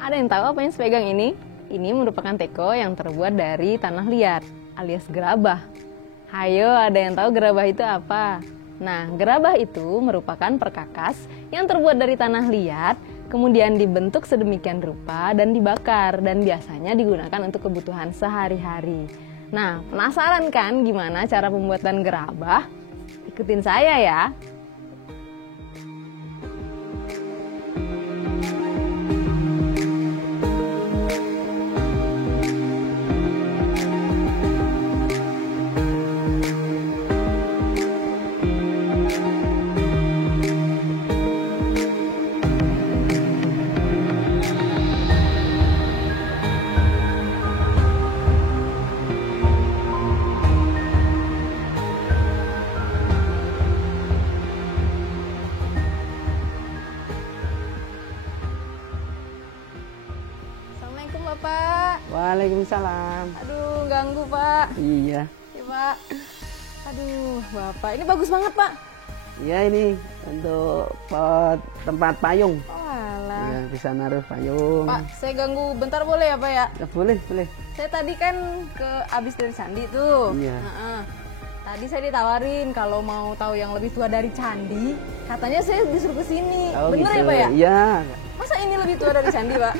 Ada yang tahu apa yang saya pegang ini? Ini merupakan teko yang terbuat dari tanah liat alias gerabah. Hayo, ada yang tahu gerabah itu apa? Nah, gerabah itu merupakan perkakas yang terbuat dari tanah liat, kemudian dibentuk sedemikian rupa dan dibakar, dan biasanya digunakan untuk kebutuhan sehari-hari. Nah, penasaran kan gimana cara pembuatan gerabah? Ikutin saya ya. Assalamualaikum Bapak. Waalaikumsalam. Aduh, ganggu Pak. Iya. Ya Pak. Aduh, Bapak, ini bagus banget Pak. Iya, ini untuk tempat payung. Oh alah. Ya, bisa naruh payung. Pak, saya ganggu bentar boleh ya Pak ya? Ya, boleh, boleh. Saya tadi kan abis dari Candi tuh. Iya. Heeh. Tadi saya ditawarin kalau mau tahu yang lebih tua dari Candi, katanya saya disuruh ke sini. Oh, Bener gitu. ya Pak ya? Iya. Masa ini lebih tua dari Candi Pak?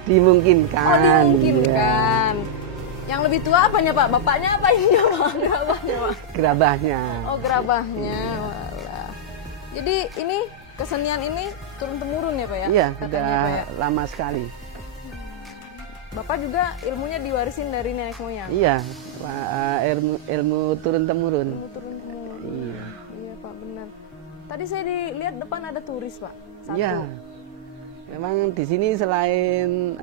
Dimungkinkan. Oh dimungkinkan. Iya. Yang lebih tua apanya Pak? Bapaknya apa ini Pak? Gerabahnya Pak? Gerabahnya. Oh gerabahnya. Walah. Jadi ini kesenian ini turun-temurun ya Pak ya? Iya, Katanya, sudah Pak ya? lama sekali. Bapak juga ilmunya diwarisin dari nenek moyang? Iya, ilmu turun-temurun. Ilmu turun-temurun. Iya. Iya Pak, benar. Tadi saya dilihat depan ada turis Pak. Satu. Iya. Memang di sini selain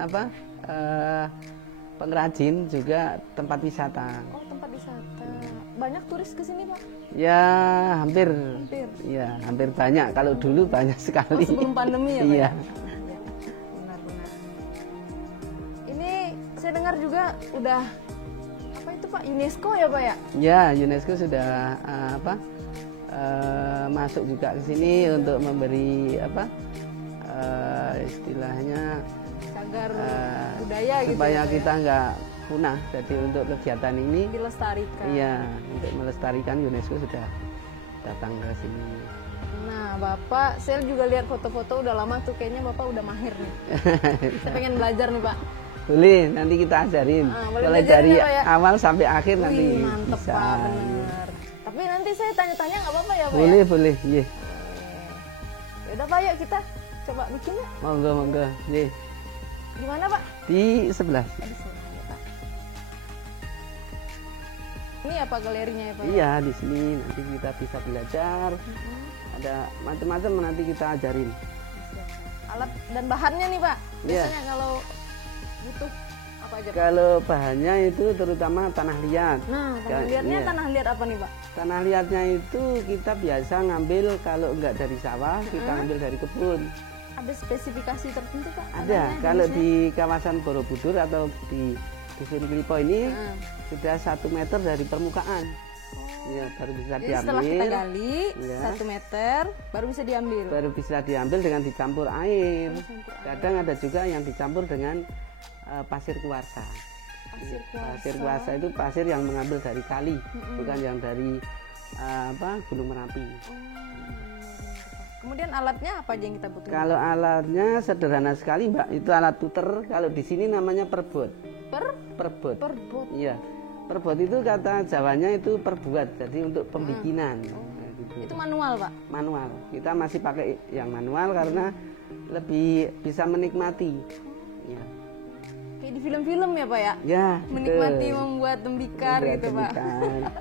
pengrajin juga tempat wisata. Oh tempat wisata. Banyak turis ke sini Pak? Ya hampir. Hampir. Iya, hampir banyak. Kalau dulu banyak Oh, sekali. sebelum pandemi ya Pak? Iya. Ya? Iya. Benar-benar. Ini saya dengar juga udah apa itu Pak? UNESCO ya Pak ya? Ya, UNESCO sudah masuk juga ke sini untuk memberi istilahnya Cagar budaya gitu. supaya ya, Pak, kita ya? nggak punah. Jadi untuk kegiatan ini, Dilestarikan. iya, untuk melestarikan UNESCO sudah datang ke sini. Nah Bapak, saya juga lihat foto-foto udah lama tuh, kayaknya Bapak udah mahir nih. Saya pengen belajar nih Pak. Boleh, nanti kita ajarin. Boleh Mulai belajarin dari ya, Pak, ya? awal sampai akhir nanti Wih, mantep bisa. Pak, bener. Tapi nanti saya tanya-tanya nggak apa-apa ya Pak Boleh, ya? boleh, iya. Ya udah Pak, yuk kita coba bikin ya. Monggo, monggo, iya. Gimana Pak? Di sebelah. Di sini ya Pak. Ini apa galerinya ya Pak? Iya, di sini nanti kita bisa belajar. Ada macam-macam nanti kita ajarin. Alat dan bahannya nih Pak. Iya. Biasanya kalau butuh apa aja Pak? Kalau bahannya itu terutama tanah liat. Nah, tanah liatnya Iya. tanah liat apa nih Pak? Tanah liatnya itu kita biasa ngambil kalau enggak dari sawah, kita ambil dari kebun. Ada spesifikasi tertentu Pak? Ada. tanahnya, Kalau jenisnya? di kawasan Borobudur atau di Dusun Klipo ini sudah 1 meter dari permukaan. Ya, baru bisa Jadi setelah diambil. kita gali Ya. 1 meter baru bisa diambil. Baru bisa diambil dengan dicampur air. Dicampur air. Kadang ada juga yang dicampur dengan pasir kuarsa. Pasir kuarsa. Pasir kuarsa itu pasir yang mengambil dari kali, bukan yang dari Gunung Merapi. Kemudian alatnya apa aja yang kita butuhkan? Kalau alatnya sederhana sekali, Mbak. Itu alat puter. Kalau di sini namanya perbot. Perbot. Perbot. Iya. Perbot itu kata Jawanya itu perbuat. Jadi untuk pembikinan. Nah, gitu. Itu manual Pak? Manual. Kita masih pakai yang manual karena lebih bisa menikmati. Ya. Kayak di film-film ya Pak ya? Ya, Menikmati betul. membuat tembikar Membuat gitu Pak. tembikar.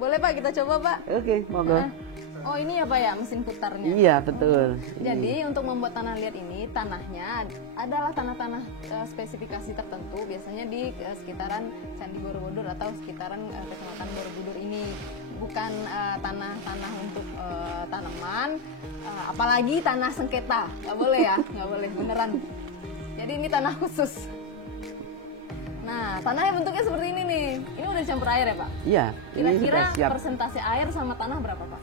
Boleh Pak kita coba Pak? Oke, monggo. Oh ini ya Pak ya mesin putarnya? Iya, betul. Jadi untuk membuat tanah liat ini, tanahnya adalah tanah-tanah spesifikasi tertentu, biasanya di sekitaran Candi Borobudur atau sekitaran Kecamatan Borobudur ini. Bukan tanah-tanah untuk tanaman, apalagi tanah sengketa, nggak boleh ya, nggak boleh beneran. Jadi ini tanah khusus. Nah, tanahnya bentuknya seperti ini nih. Ini udah dicampur air ya Pak? Iya, ini Kira-kira sudah siap. persentase air sama tanah berapa Pak?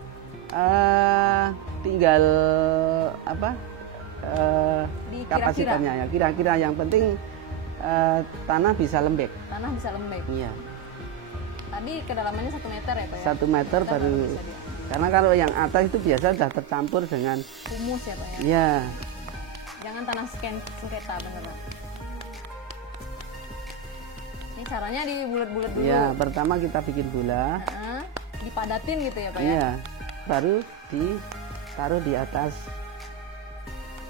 Tinggal Dikira-kira. kapasitasnya ya. Kira-kira yang penting tanah bisa lembek. Tanah bisa lembek. Iya. Tadi kedalamannya 1 meter ya Pak ya? 1 meter baru. bisa dia. Karena kalau yang atas itu biasa sudah tercampur dengan Humus ya Pak ya? ya. Jangan tanah sengketa bener Pak. Ini caranya dibulet-bulet dulu. Ya, pertama kita bikin bola. Nah, dipadatin gitu ya Pak ya? Iya. Baru ditaruh di atas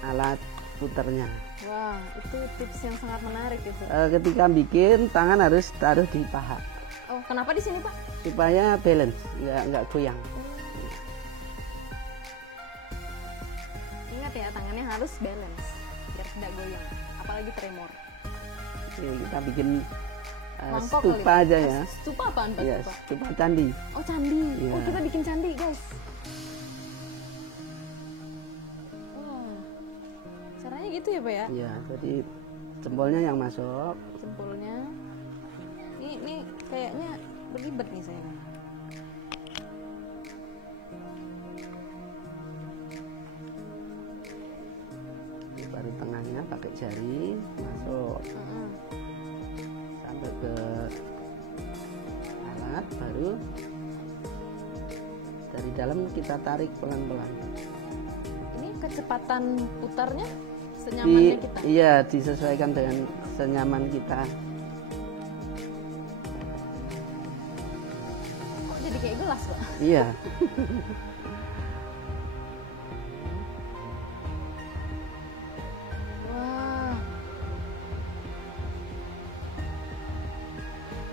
alat puternya. Wah, itu tips yang sangat menarik itu. Ketika bikin, tangan harus taruh di paha Oh, kenapa di sini Pak? supaya balance, nggak goyang. Ingat ya, tangannya harus balance biar tidak goyang, apalagi tremor. Oke, kita bikin Mangkok stupa kali, aja Pak. ya. Stupa apaan Pak? Ya, Stupa? stupa candi. Oh, candi. Iya. Oh, kita bikin candi guys. Wah, caranya gitu ya Pak ya? Iya, jadi jempolnya yang masuk. Jempolnya. Ini kayaknya berlibat nih saya. Baru tengahnya pakai jari masuk sampai ke alat, baru dari dalam kita tarik pelan-pelan. Ini kecepatan putarnya senyamannya kita. Iya, disesuaikan dengan senyaman kita. Kok jadi kayak gelas Pak? Iya. Wah.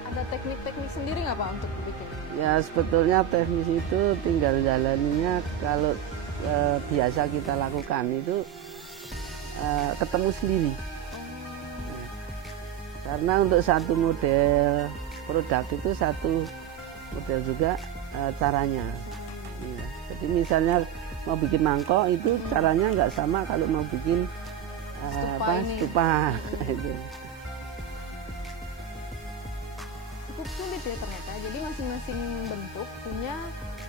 Ada teknik-teknik sendiri nggak Pak untuk bikin? Ya sebetulnya teknis itu tinggal jalaninya. Kalau biasa kita lakukan itu ketemu sendiri. Karena untuk satu model produk itu satu model juga caranya. Ya. Jadi misalnya mau bikin mangkok itu caranya nggak sama kalau mau bikin Stupa ini. stupa. Itu. Cukup sulit ya ternyata. Jadi masing-masing bentuk punya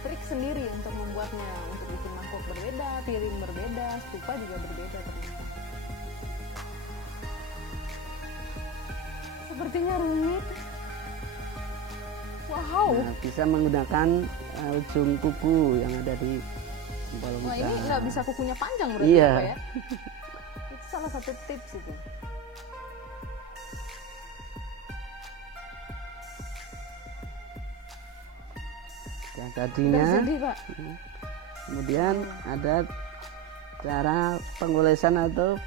trik sendiri untuk membuatnya. Untuk bikin mangkok berbeda, piring berbeda, stupa juga berbeda ternyata. Sepertinya rumit. Wow. Nah, bisa menggunakan ujung kuku yang ada di jempol Wah, kita. ini nggak bisa kukunya panjang berarti Iya. Pak ya? Itu salah satu tips itu. Ya, tadinya. Udah sedih Pak. Kemudian ada cara pengolesan atau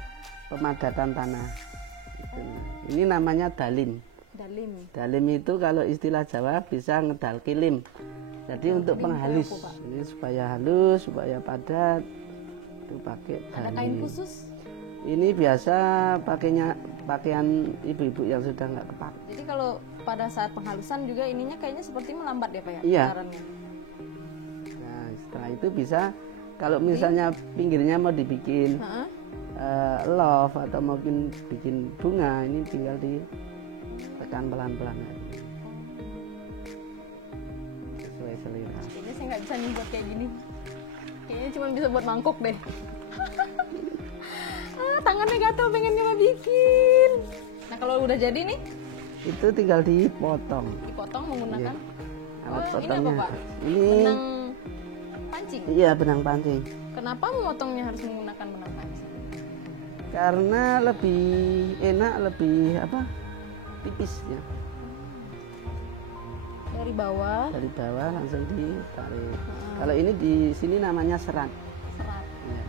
pemadatan tanah. Itu. Ini namanya dalim. Dalim. Dalim itu kalau istilah Jawa bisa ngedal kilim. Jadi untuk penghalus, apa, Pak? ini supaya halus, supaya padat, itu pakai Ada dalim. kain khusus. Ini biasa pakaian ibu-ibu yang sudah nggak kepak. Jadi kalau pada saat penghalusan juga ininya kayaknya seperti melambat ya Pak ya? Iya. Putarannya. Nah, setelah itu bisa kalau misalnya pinggirnya mau dibikin Heeh. love atau mungkin bikin bunga, ini tinggal ditekan pelan-pelan sesuai selera. Kayaknya saya nggak bisa nih buat kayak gini. Kayaknya cuma bisa buat mangkok deh. Tangannya gatel pengen nyoba bikin. Nah kalau udah jadi nih, Itu tinggal dipotong. dipotong menggunakan Alat ini apa potongnya. Pak? Ini Benang pancing. iya benang pancing. Kenapa memotongnya harus menggunakan benang pancing? Karena lebih enak, lebih tipis ya. Dari bawah Dari bawah langsung ditarik. Kalau ini di sini namanya serat. serat. Ya.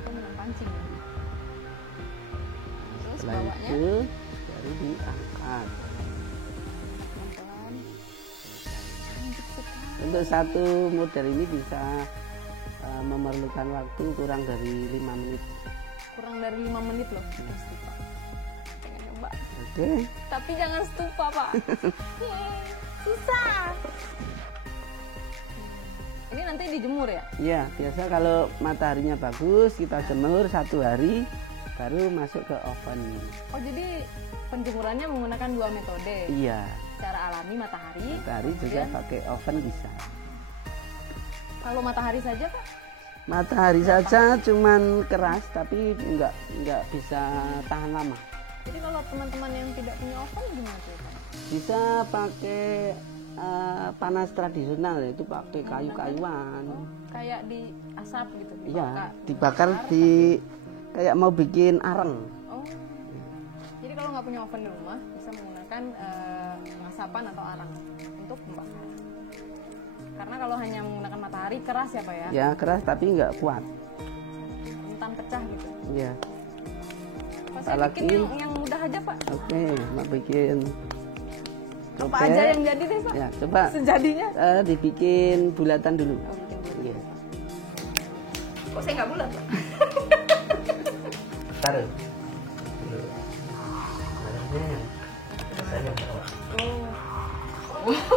Kita benang pancing ya. Terus Setelah bawahnya itu baru diangkat. pelan-pelan. Cantik sekali. Untuk satu model ini bisa memerlukan waktu kurang dari 5 menit. Kurang dari 5 menit loh. Stupa. Pengen coba. Oke. Tapi jangan stupa Pak. Susah. Ini nanti dijemur ya? Ya, biasa kalau mataharinya bagus kita jemur 1 hari baru masuk ke oven. Oh jadi penjemurannya menggunakan 2 metode. Iya, Cara alami matahari. matahari juga kemudian pakai oven bisa. kalau matahari saja Pak? Matahari saja cuman keras tapi nggak bisa tahan lama. Jadi kalau teman-teman yang tidak punya oven gimana tuh Pak? Bisa pakai panas tradisional, itu pakai kayu-kayuan. Kayak di asap gitu? Iya, dibakar di kayak mau bikin areng. Oh, jadi kalau nggak punya oven di rumah bisa menggunakan pengasapan atau arang untuk membakar. Karena kalau hanya menggunakan matahari keras ya Pak ya? Ya keras tapi nggak kuat. Rentan pecah gitu? Iya. Pak, saya bikin yang mudah aja Pak. Oke, mau bikin apa aja yang jadi deh Pak? Ya, coba sejadinya dibikin bulatan dulu. Oh, bikin bulatan. Iya. Kok saya nggak bulat Pak? Taruh.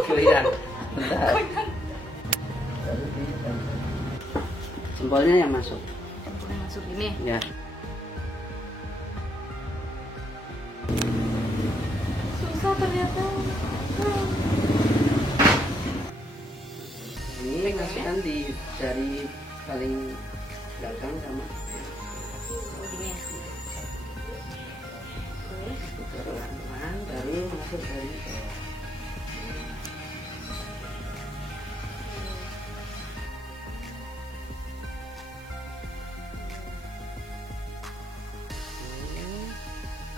Kelihatan. Jempolnya yang masuk. Jempolnya masuk gini. Ya. Susah ternyata. Ini masukkan di jari paling belakang sama. Gini. Pelan-pelan baru masuk dari bawah.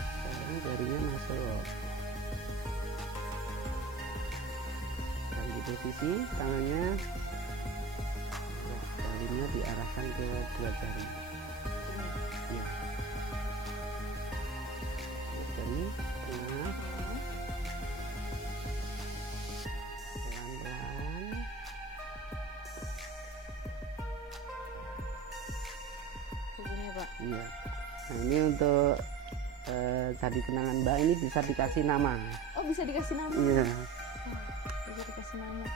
Sekarang jarinya masuk. Dan di posisi tangannya, jarinya diarahkan ke dua jari. Ya. Jari tengah. Pelan-pelan. Begini ya Pak. Iya. Nah ini untuk tadi kenangan Mbak ini bisa dikasih nama. Oh bisa dikasih nama? Iya. Bisa dikasih nama.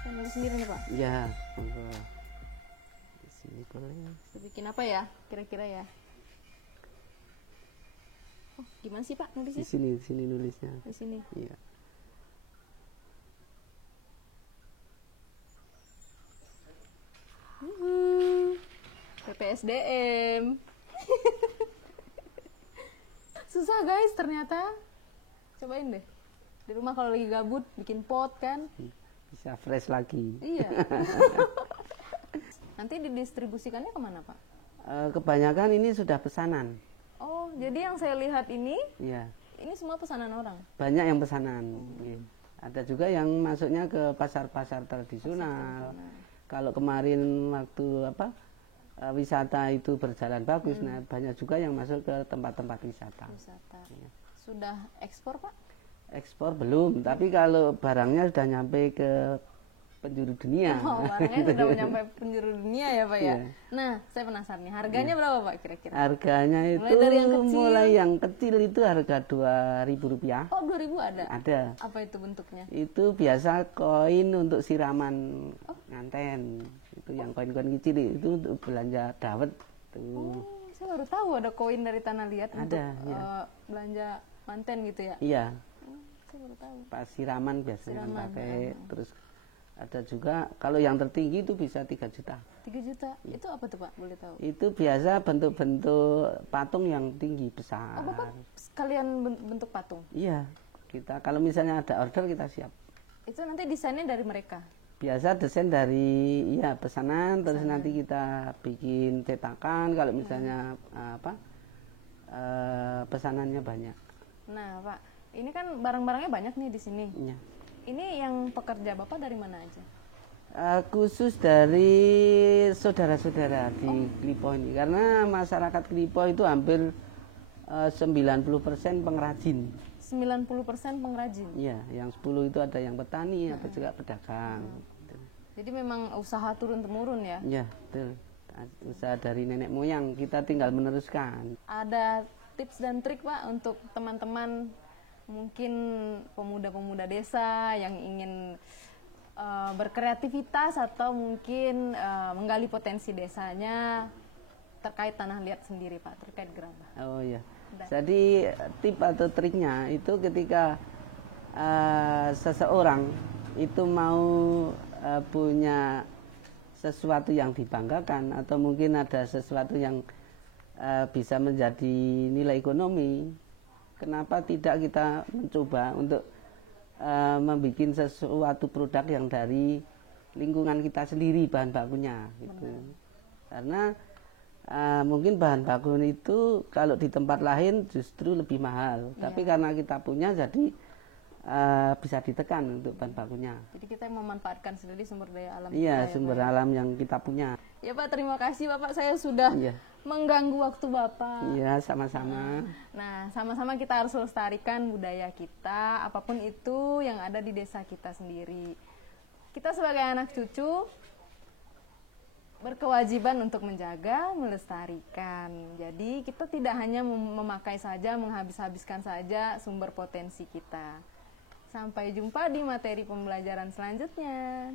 Saya nulis sendiri nih Pak. Iya. Monggo. Di sini boleh. Saya bikin apa ya kira-kira ya? Oh gimana sih Pak nulisnya? Di sini nulisnya. Di sini. Iya. PPSDM. Susah guys ternyata. Cobain deh. Di rumah kalau lagi gabut bikin pot kan. Bisa fresh lagi. Iya. Nanti didistribusikannya kemana Pak? Kebanyakan ini sudah pesanan. Oh jadi yang saya lihat ini Iya. ini semua pesanan orang? Banyak yang pesanan. Iya. Ada juga yang masuknya ke pasar-pasar tradisional. Kalau kemarin waktu wisata itu berjalan bagus, nah banyak juga yang masuk ke tempat-tempat wisata. Iya. Sudah ekspor Pak? Ekspor belum, tapi kalau barangnya sudah nyampe ke penjuru dunia. Oh, barangnya sudah nyampe penjuru dunia ya Pak ya? Iya. Nah, saya penasaran nih, harganya berapa Pak kira-kira? Harganya itu Mulai dari yang kecil. mulai yang kecil itu harga Rp2.000. Oh, 2.000 ada? Ada. Apa itu bentuknya? Itu biasa koin untuk siraman nganten. Itu yang koin-koin kecil itu untuk belanja dawet. Tuh. Oh, saya baru tahu ada koin dari Tanah Liat untuk Ada, ya. belanja manten gitu ya? Iya. Saya baru tahu. Pas siraman biasanya Siraman, pakai. Terus ada juga kalau yang tertinggi itu bisa 3 juta. 3 juta? Itu apa tuh Pak? Boleh tahu? Itu biasa bentuk-bentuk patung yang tinggi besar. Oh, Bapak sekalian bentuk patung? Iya. Kita kalau misalnya ada order kita siap. Itu nanti desainnya dari mereka? Biasa desain dari pesanan, terus nanti kita bikin cetakan kalau misalnya pesanannya banyak. Nah Pak, ini kan barang-barangnya banyak nih di sini. Iya. Ini yang pekerja Bapak dari mana aja? Khusus dari saudara-saudara di Klipo ini, karena masyarakat Klipo itu hampir 90% pengrajin. 90% pengrajin? Iya, yang 10 itu ada yang petani, ada juga pedagang. Jadi memang usaha turun-temurun ya? Iya, betul. Usaha dari nenek moyang, kita tinggal meneruskan. Ada tips dan trik Pak untuk teman-teman mungkin pemuda-pemuda desa yang ingin berkreativitas atau mungkin menggali potensi desanya terkait Tanah Liat sendiri Pak, terkait gerabah? Oh iya. Jadi tip atau triknya itu ketika seseorang itu mau punya sesuatu yang dibanggakan atau mungkin ada sesuatu yang bisa menjadi nilai ekonomi, kenapa tidak kita mencoba untuk membuat sesuatu produk yang dari lingkungan kita sendiri bahan bakunya gitu. Karena mungkin bahan baku itu kalau di tempat lain justru lebih mahal, tapi karena kita punya jadi bisa ditekan untuk bahan bakunya. Jadi kita memanfaatkan sendiri sumber daya alam. Iya, sumber alam yang kita punya. Ya Pak, terima kasih Bapak, saya sudah mengganggu waktu Bapak. Iya, sama-sama. Nah, sama-sama kita harus lestarikan budaya kita, apapun itu yang ada di desa kita sendiri. Kita sebagai anak cucu berkewajiban untuk menjaga, melestarikan. Jadi kita tidak hanya memakai saja, menghabis-habiskan saja sumber potensi kita. Sampai jumpa di materi pembelajaran selanjutnya.